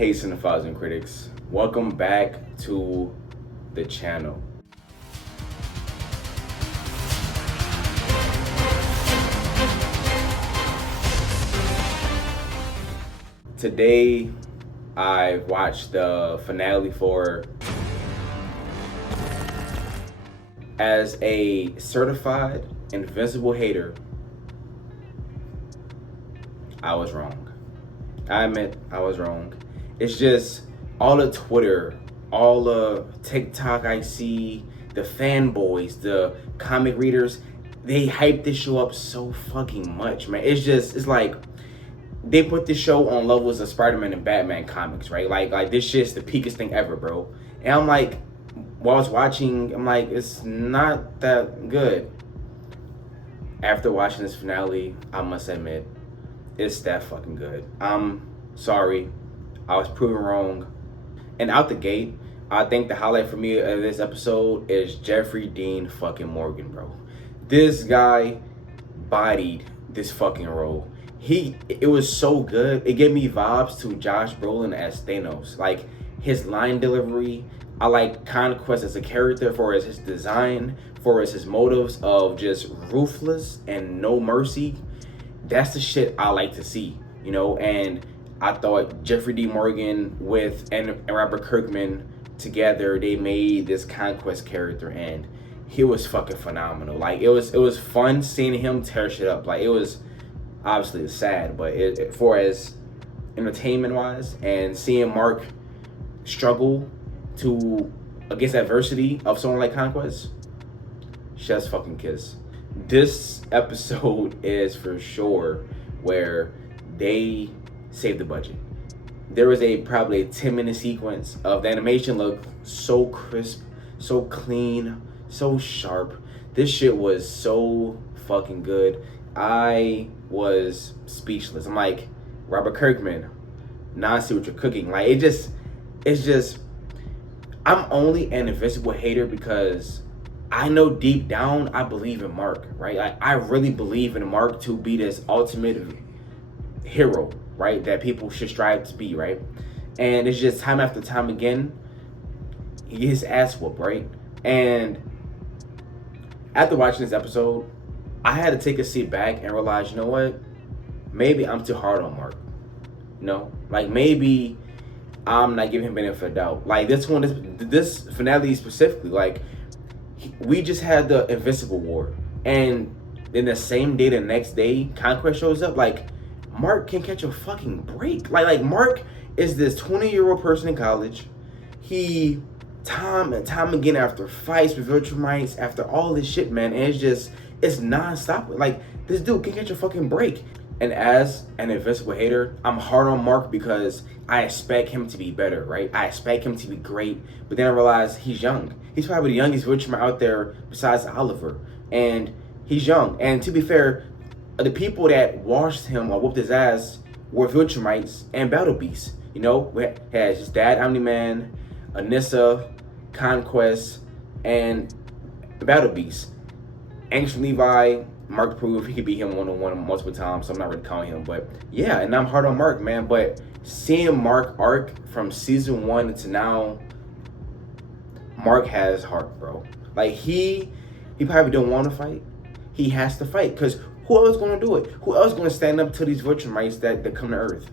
Hey cinephiles and critics, welcome back to the channel. Today I watched the finale for as a certified Invincible hater. I was wrong. I admit I was wrong. It's just all the Twitter, all the TikTok I see, the fanboys, the comic readers, they hype this show up so fucking much, man. It's like they put this show on levels of Spider-Man and Batman comics, right? Like this shit's the peakest thing ever, bro. And I'm like, while I was watching, I'm like, it's not that good. After watching this finale, I must admit, it's that fucking good. I'm sorry, I was proven wrong. And out the gate, I think the highlight for me of this episode is Jeffrey Dean fucking Morgan, bro. This guy bodied this fucking role. It was so good. It gave me vibes to Josh Brolin as Thanos. Like his line delivery. I like Conquest as a character for his design, for his motives of just ruthless and no mercy. That's the shit I like to see, you know. And I thought Jeffrey D. Morgan and Robert Kirkman together, they made this Conquest character, and he was fucking phenomenal. Like it was fun seeing him tear shit up. Like it was obviously sad, but for as entertainment wise, and seeing Mark struggle to against adversity of someone like Conquest, chef's fucking kiss. This episode is for sure where they saved the budget. There was probably a 10-minute sequence of the animation looked so crisp, so clean, so sharp. This shit was so fucking good. I was speechless. I'm like, Robert Kirkman, now I see what you're cooking. Like it's just I'm only an Invincible hater because I know deep down I believe in Mark, right? Like I really believe in Mark to be this ultimate hero, right? That people should strive to be, right? And it's just time after time again, he gets his ass whooped, right? And after watching this episode, I had to take a seat back and realize, you know what? Maybe I'm too hard on Mark. You know? Like maybe I'm not giving him benefit of the doubt. Like this finale specifically, like we just had the Invincible War, and then the same day, the next day, Conquest shows up. Like Mark can catch a fucking break. Like Mark is this 20-year-old person in college. He time and time again, after fights with Viltrumites, after all this shit, man, and it's non-stop. Like this dude can catch a fucking break. And as an Invincible hater, I'm hard on Mark because I expect him to be better, right? I expect him to be great. But then I realize he's young. He's probably the youngest Viltrumite out there besides Oliver. And he's young. And to be fair, the people that washed him or whooped his ass were Viltrumites and Battle Beasts. You know, we had his dad, Omni-Man, Anissa, Conquest, and Battle Beast. Angst from Levi, Mark proved he could beat him one-on-one multiple times, so I'm not really calling him. But yeah, and I'm hard on Mark, man. But seeing Mark arc from season 1 to now, Mark has heart, bro. Like he probably don't want to fight. He has to fight, because who else going to do it? Who else going to stand up to these Viltrumites that come to Earth?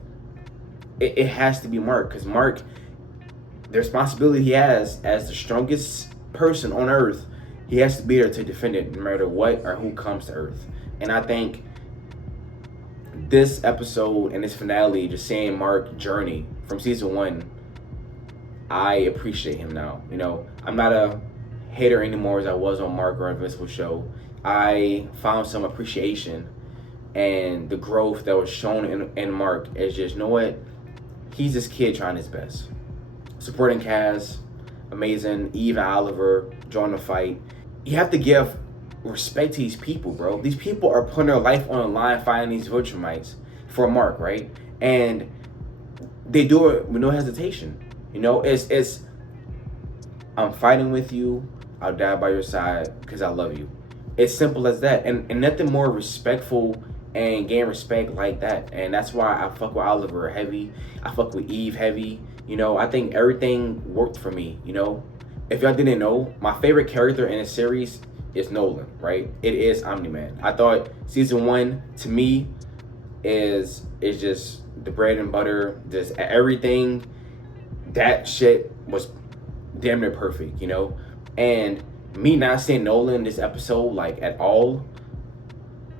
It has to be Mark, because Mark, the responsibility he has as the strongest person on Earth, he has to be there to defend it no matter what or who comes to Earth. And I think this episode and this finale, just seeing Mark's journey from season 1, I appreciate him now. You know, I'm not a hater anymore as I was on Mark or Invincible show. I found some appreciation, and the growth that was shown in Mark is just, you know what? He's this kid trying his best. Supporting cast, amazing. Eve and Oliver join the fight. You have to give respect to these people, bro. These people are putting their life on the line fighting these Viltrumites for Mark, right? And they do it with no hesitation. You know, it's I'm fighting with you. I'll die by your side because I love you. It's simple as that. And nothing more respectful and gain respect like that. And that's why I fuck with Oliver heavy. I fuck with Eve heavy. I think everything worked for me. If y'all didn't know, my favorite character in a series is Nolan, right? It is Omni-Man. I thought season 1 to me is just the bread and butter, just everything. That shit was damn near perfect, And me not seeing Nolan this episode like at all,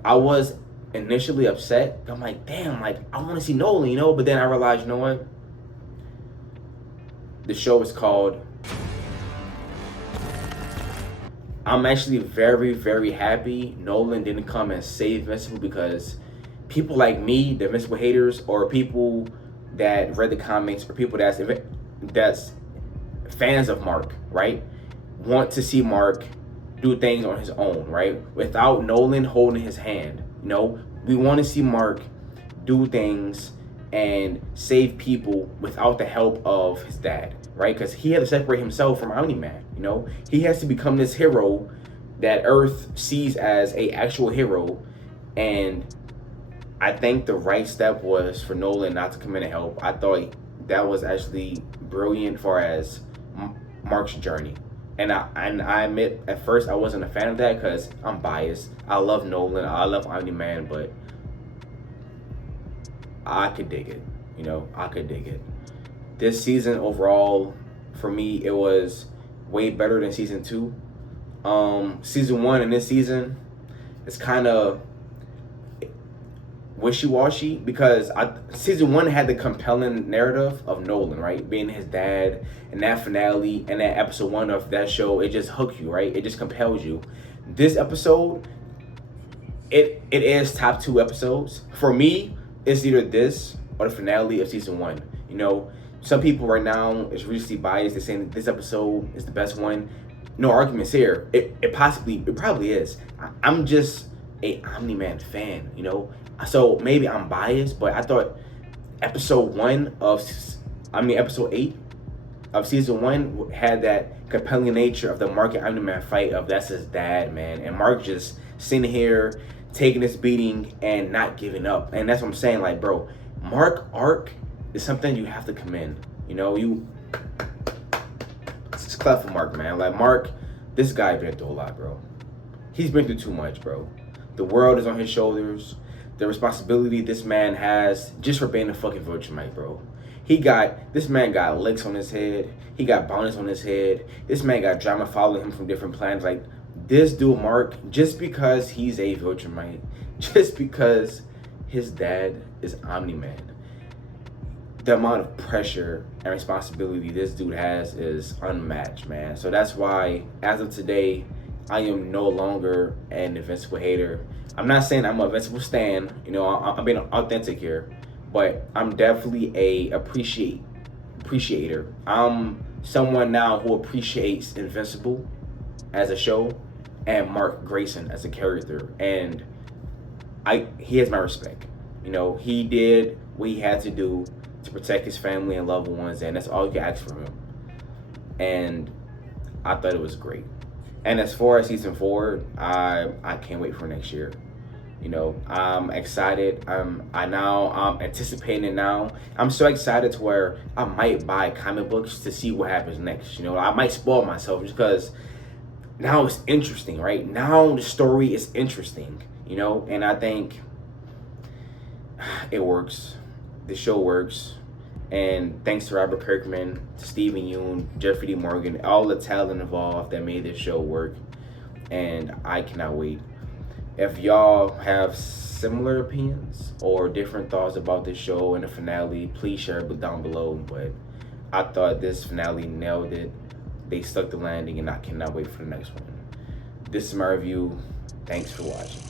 I was initially upset. I'm like, damn, like I want to see Nolan, But then I realized, you know what? The show is called. I'm actually very, very happy Nolan didn't come and save Invincible, because people like me, the Invincible haters, or people that read the comics, or people that's fans of Mark, right, want to see Mark do things on his own, right, without Nolan holding his hand. We want to see Mark do things and save people without the help of his dad, right? Because he had to separate himself from Omni-Man. He has to become this hero that Earth sees as a actual hero. And I think the right step was for Nolan not to come in and help. I thought that was actually brilliant for as Mark's journey. And I admit, at first I wasn't a fan of that because I'm biased. I love Nolan, I love Omni-Man, but I could dig it. I could dig it. This season overall, for me, it was way better than season 2. Season 1 and this season, it's kind of wishy-washy, because season 1 had the compelling narrative of Nolan, right, being his dad, and that finale and that episode 1 of that show, it just hooks you, right? It just compels you. This episode, it is top 2 episodes for me. It's either this or the finale of season 1. Some people right now is recently biased. They're saying that this episode is the best one. No arguments here. It probably is. I'm just a Omni-Man fan, So maybe I'm biased, but I thought episode 8 of season 1 had that compelling nature of the Mark and Omni-Man fight of that's his dad, man. And Mark just sitting here taking this beating and not giving up. And that's what I'm saying, like, bro, Mark arc is something you have to commend. It's clever for Mark, man. Like, Mark, this guy been through a lot, bro. He's been through too much, bro. The world is on his shoulders. The responsibility this man has just for being a fucking Vegemite, bro. This man got licks on his head. He got bonus on his head. This man got drama following him from different planets. Like, this dude, Mark, just because he's a Vegemite, just because his dad is Omni-Man, the amount of pressure and responsibility this dude has is unmatched, man. So that's why, as of today, I am no longer an Invincible hater. I'm not saying I'm an Invincible stan. I'm being authentic here, but I'm definitely a appreciator. I'm someone now who appreciates Invincible as a show and Mark Grayson as a character, and he has my respect. He did what he had to do to protect his family and loved ones, and that's all you can ask from him. And I thought it was great. And as far as season 4, I can't wait for next year. I'm excited. I'm anticipating it now. I'm so excited to where I might buy comic books to see what happens next. I might spoil myself just because now it's interesting, right? Now the story is interesting, and I think it works. The show works. And thanks to Robert Kirkman, to Stephen Yeun, Jeffrey D. Morgan, all the talent involved that made this show work. And I cannot wait. If y'all have similar opinions or different thoughts about this show and the finale, please share it down below. But I thought this finale nailed it. They stuck the landing, and I cannot wait for the next one. This is my review. Thanks for watching.